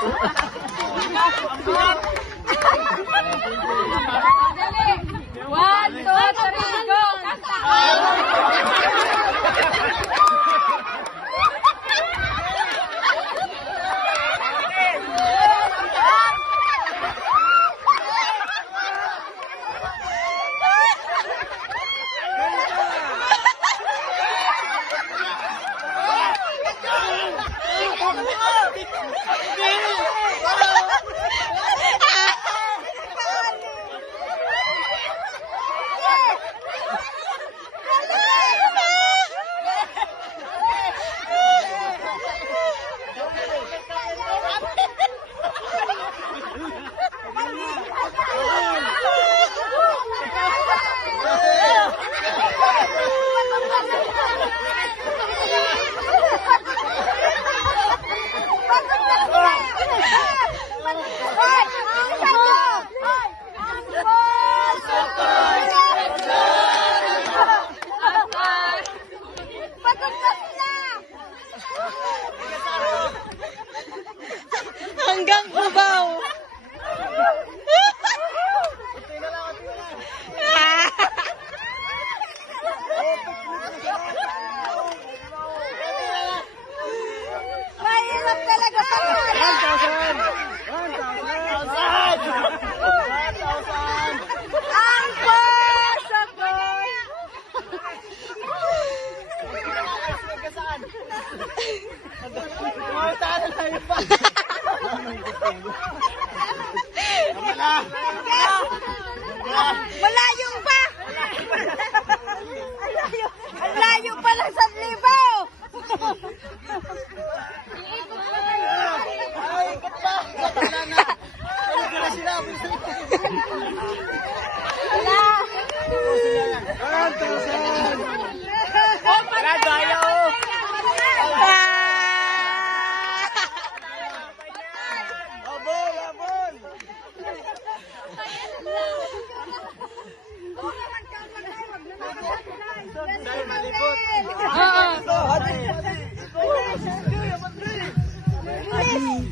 One, two, three, go! Hanggang Cubao. Mahirap talaga pa. 1,000! Ang puso ko'y malayo pa. Ang layo pa lang sa libaw.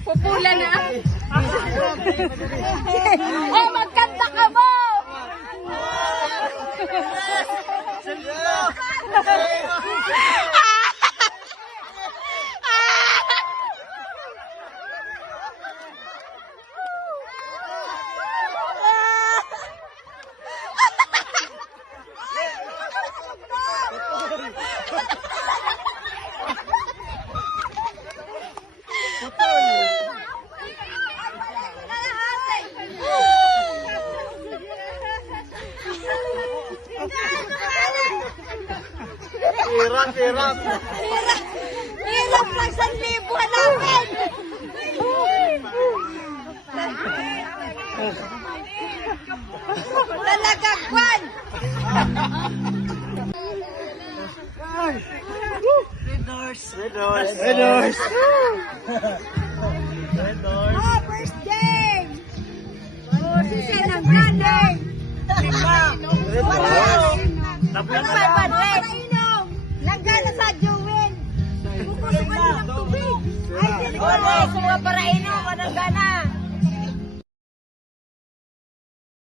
Pupula na. Oh, magkanta ka mo. Hirap! Hirap lang sa libuhan namin. Talagang kwan. Red Horse! Oh, first game. Oh, sisi ng galing. Nanggana sa Jewel. Kukulo ka ng tubig. Ay, hindi ko na. Sumuha para inom. Nanggana.